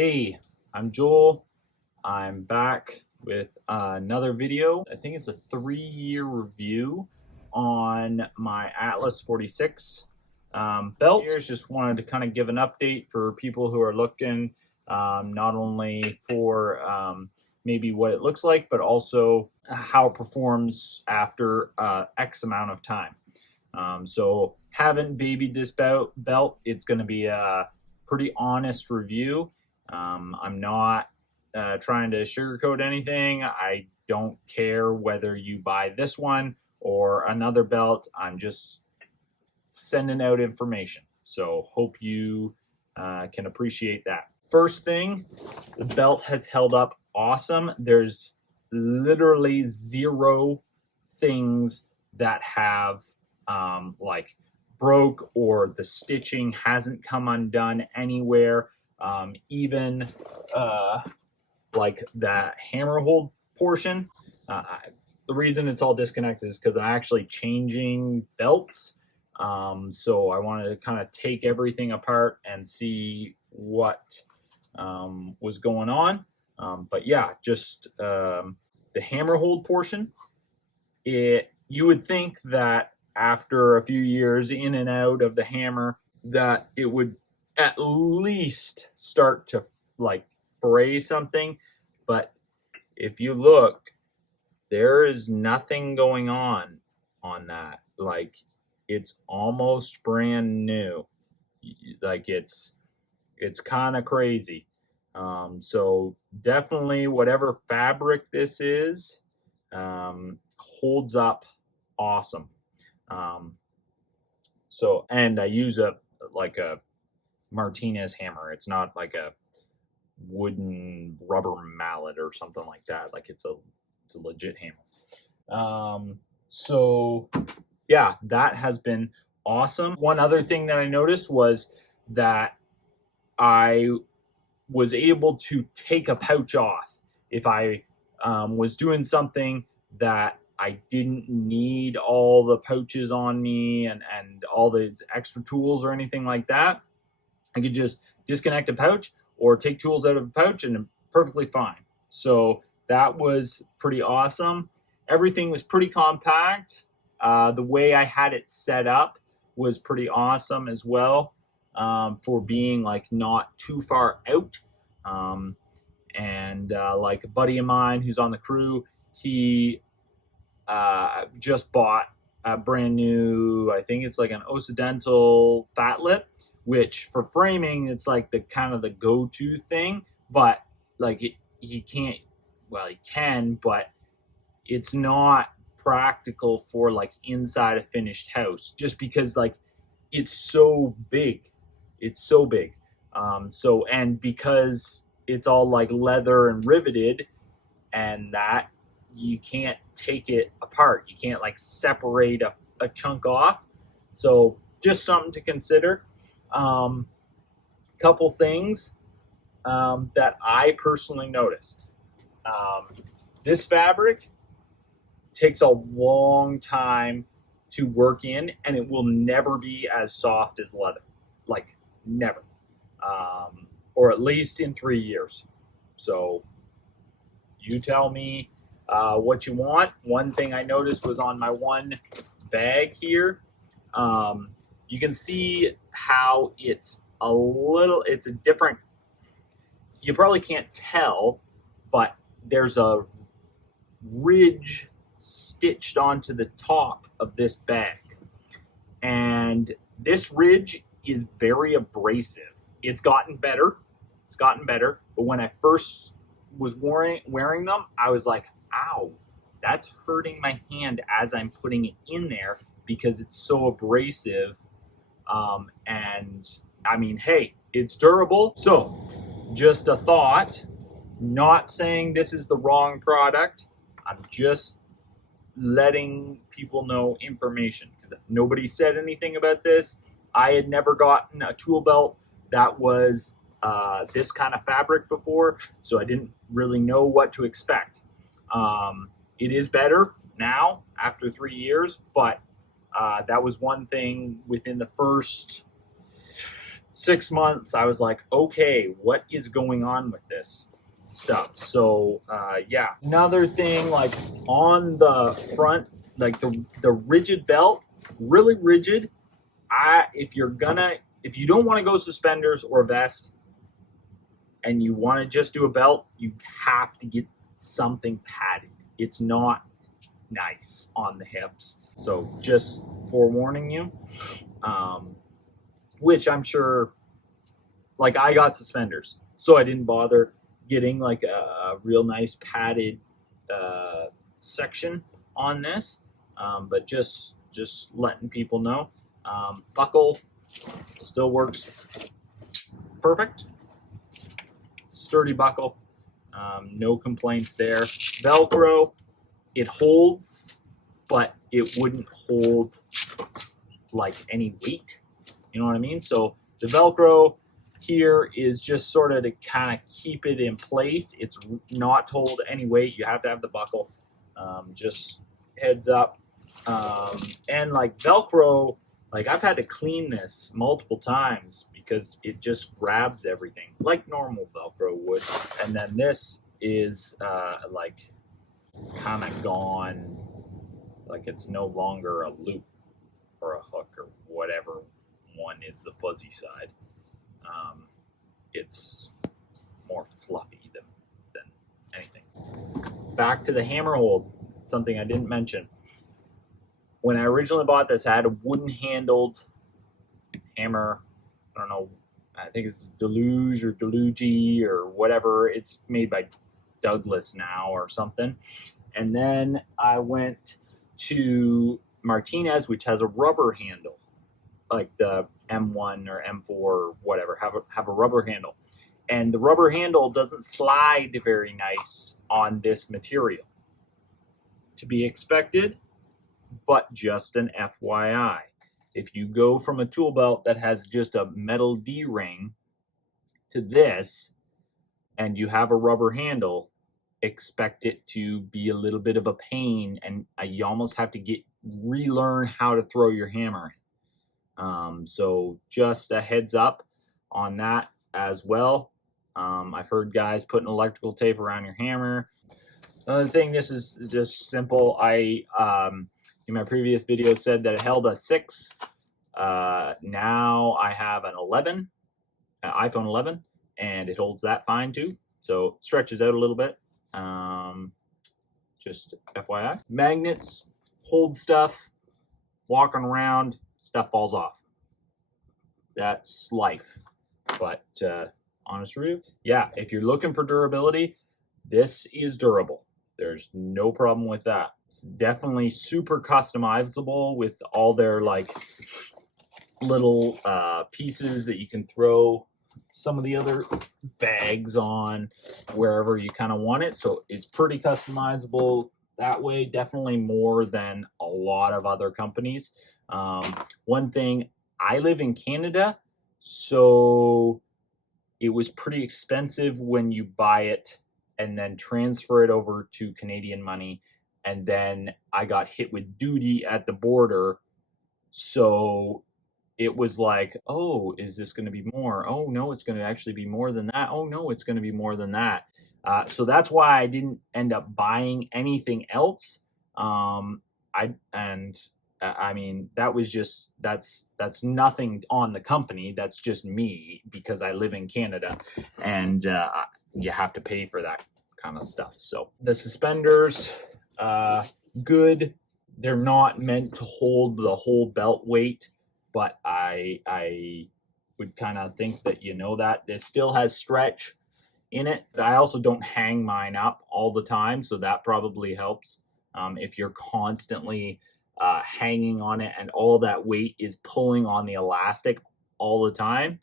Hey, I'm Joel. I'm back with another video. I think it's a 3-year review on my Atlas 46 belt. Here's just wanted to kind of give an update for people who are looking not only for maybe what it looks like, but also how it performs after X amount of time. So haven't babied this belt. It's going to be a pretty honest review. I'm not trying to sugarcoat anything. I don't care whether you buy this one or another belt. I'm just sending out information. So hope you can appreciate that. First thing, the belt has held up awesome. There's literally zero things that have like broke or the stitching hasn't come undone anywhere. Even like that hammer hold portion. The reason it's all disconnected is because I'm actually changing belts. So I wanted to kind of take everything apart and see what was going on. But yeah, just the hammer hold portion. You would think that after a few years in and out of the hammer that it would at least start to like fray something, but if you look, there is nothing going on that. Like, it's almost brand new. Like, it's kind of crazy. So definitely whatever fabric this is holds up awesome. So, and I use a Martinez hammer. It's not like a wooden rubber mallet or something like that. Like, it's a legit hammer. So yeah, that has been awesome. One other thing that I noticed was that I was able to take a pouch off if I was doing something that I didn't need all the pouches on me and all the extra tools or anything like that. I could just disconnect a pouch or take tools out of a pouch and I'm perfectly fine. So that was pretty awesome. Everything was pretty compact. The way I had it set up was pretty awesome as well, for being like not too far out. Like a buddy of mine who's on the crew, he just bought a brand new, I think it's like an Occidental fat lip, which for framing, it's like the kind of the go-to thing, but like he can't, well, he can, but it's not practical for like inside a finished house, just because like it's so big. It's so big. And because it's all like leather and riveted and that, you can't take it apart. You can't like separate a chunk off. So just something to consider. Couple things that I personally noticed. This fabric takes a long time to work in, and it will never be as soft as leather. Like, never. Or at least in 3 years. So you tell me what you want. One thing I noticed was on my one bag here, you can see how it's a different, you probably can't tell, but there's a ridge stitched onto the top of this bag. And this ridge is very abrasive. It's gotten better. But when I first was wearing them, I was like, ow, that's hurting my hand as I'm putting it in there because it's so abrasive. And I mean, hey, it's durable. So just a thought, not saying this is the wrong product. I'm just letting people know information because nobody said anything about this. I had never gotten a tool belt that was this kind of fabric before, so I didn't really know what to expect. It is better now after 3 years, but that was one thing within the first 6 months, I was like, okay, what is going on with this stuff? So yeah, another thing, like on the front, like the rigid belt, really rigid. If you don't want to go suspenders or vest and you want to just do a belt, you have to get something padded. It's not nice on the hips. So just forewarning you, which I'm sure, like I got suspenders, so I didn't bother getting like a real nice padded section on this. But just letting people know, buckle still works perfect. Sturdy buckle, no complaints there. Velcro, it holds, but it wouldn't hold like any weight. You know what I mean? So the Velcro here is just sort of to kind of keep it in place. It's not to hold any weight. You have to have the buckle. Just heads up. And like Velcro, like I've had to clean this multiple times because it just grabs everything like normal Velcro would. And then this is like kind of gone, like it's no longer a loop or a hook or whatever one is the fuzzy side. It's more fluffy than anything. Back to the hammer hold, something I didn't mention. When I originally bought this, I had a wooden handled hammer. I don't know, I think it's Deluge or Deluge or whatever. It's made by Douglas now or something. And then I went to Martinez, which has a rubber handle, like the M1 or M4 or whatever, have a rubber handle. And the rubber handle doesn't slide very nice on this material. To be expected, but just an FYI. If you go from a tool belt that has just a metal D-ring to this, and you have a rubber handle, expect it to be a little bit of a pain, and you almost have to relearn how to throw your hammer. So just a heads up on that as well. I've heard guys putting electrical tape around your hammer. Another thing, this is just simple. I in my previous video said that it held a 6. Now I have an 11, an iPhone 11, and it holds that fine too. So it stretches out a little bit. Just FYI. Magnets hold stuff. Walking around, stuff falls off. That's life. But honest review, yeah, if you're looking for durability, this is durable. There's no problem with that. It's definitely super customizable with all their like little pieces that you can throw some of the other bags on wherever you kind of want it. So it's pretty customizable that way, definitely more than a lot of other companies. One thing, I live in Canada, so it was pretty expensive when you buy it and then transfer it over to Canadian money. And then I got hit with duty at the border. So it was like, oh, is this going to be more? Oh, no, it's going to actually be more than that. Oh, no, it's going to be more than that. So that's why I didn't end up buying anything else. I mean, that was just, that's nothing on the company. That's just me because I live in Canada, and you have to pay for that kind of stuff. So the suspenders, good. They're not meant to hold the whole belt weight, but I would kind of think that you know that. This still has stretch in it. I also don't hang mine up all the time, so that probably helps. If you're constantly hanging on it and all that weight is pulling on the elastic all the time,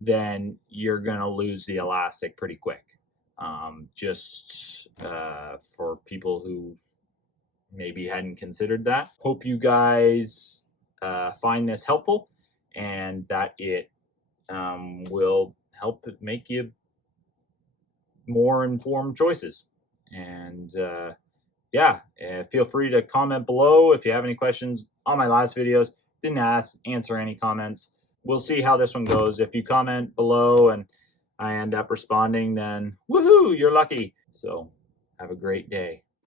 then you're gonna lose the elastic pretty quick. Just for people who maybe hadn't considered that. Hope you guys find this helpful and that it will help make you more informed choices. And yeah, feel free to comment below if you have any questions on my last videos. Didn't answer any comments. we'll see how this one goes. If you comment below and I end up responding, then woohoo, you're lucky. So have a great day.